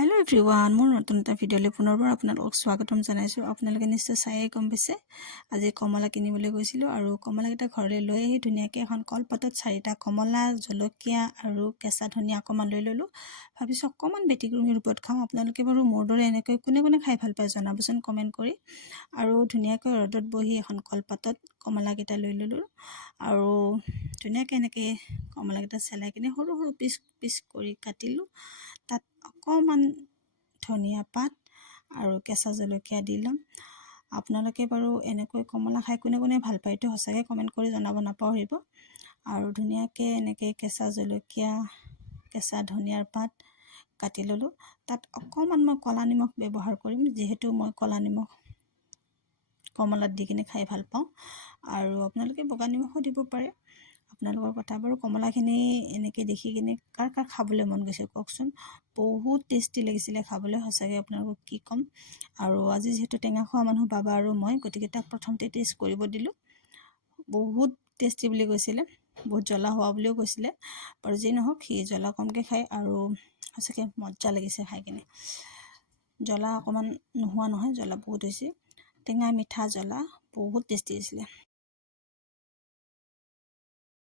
Hello everyone मोर नतुन এটা ভিডিঅ'লৈ পুনৰবাৰ আপোনালোকক স্বাগতম জনাইছো। আপোনালোকে নিশ্চয় চাই গম পাইছে আজি কমলা কিনিবলৈ গৈছিলো আৰু কমলাকেইটা ঘৰলৈ লৈ আহি ধুনীয়াকৈ এখন কলপাতত 4টা কমলা জলকীয়া আৰু কেঁচা ধনিয়া অকমান লৈ ললো। ভাবিছো অকমান বেটিকুৰিৰ ওপৰত খাম। আপোনালোকে বাৰু মোৰ দৰে এনেকৈ কোনে কোনে খাই ভাল পায় জনাবচোন কমেন্ট কৰি। আৰু ধুনীয়াকৈ ৰ'দত বহি এখন কলপাতত কমলাকেইটা লৈ ললো আৰু ধুনীয়াকৈ এনেকৈ কমলাকেইটা চেলাই কিনে সৰু সৰু পিচ কৰি কাটিলো। তাত অকমান ধনিয়া পাত আৰু কেঁচা জলকীয়া দি লম। আপোনালোকে বাৰু এনেকৈ কমলা খাই কোনে কোনে ভাল পায় তো সঁচাকৈ কমেন্ট কৰি জনাব নাপাহৰিব। আৰু ধুনীয়াকৈ এনেকৈ কেঁচা জলকীয়া কেঁচা ধনিয়াৰ পাত কাটি ললো। তাত অকমান মই কলা নিমখ ব্যৱহাৰ কৰিম, যেহেতু মই কলা নিমখ কমলাত দি কিনে খাই ভাল পাওঁ। আৰু আপোনালোকে বগা নিমখো দিব পাৰে, আপোনালোকৰ কথা। বাৰু কমলাখিনি এনেকৈ দেখি কিনে কাৰ কাৰ খাবলৈ মন গৈছে কওকচোন। বহুত টেষ্টি লাগিছিলে খাবলৈ, সঁচাকৈ আপোনালোকক কি ক'ম। আৰু আজি যেহেতু টেঙা খোৱা মানুহ বাবা আৰু মই, গতিকে তাক প্ৰথমতে টেষ্ট কৰিব দিলোঁ। বহুত টেষ্টি বুলি কৈছিলে, বহুত জ্বলা হোৱা বুলিও কৈছিলে। বাৰু যি নহওক সি জ্বলা কমকৈ খায় আৰু সঁচাকৈ মজা লাগিছে খাই কিনে। জ্বলা অকণমান নোহোৱা নহয়, জ্বলা বহুত হৈছে। টেঙা মিঠা জ্বলা বহুত টেষ্টি হৈছিলে।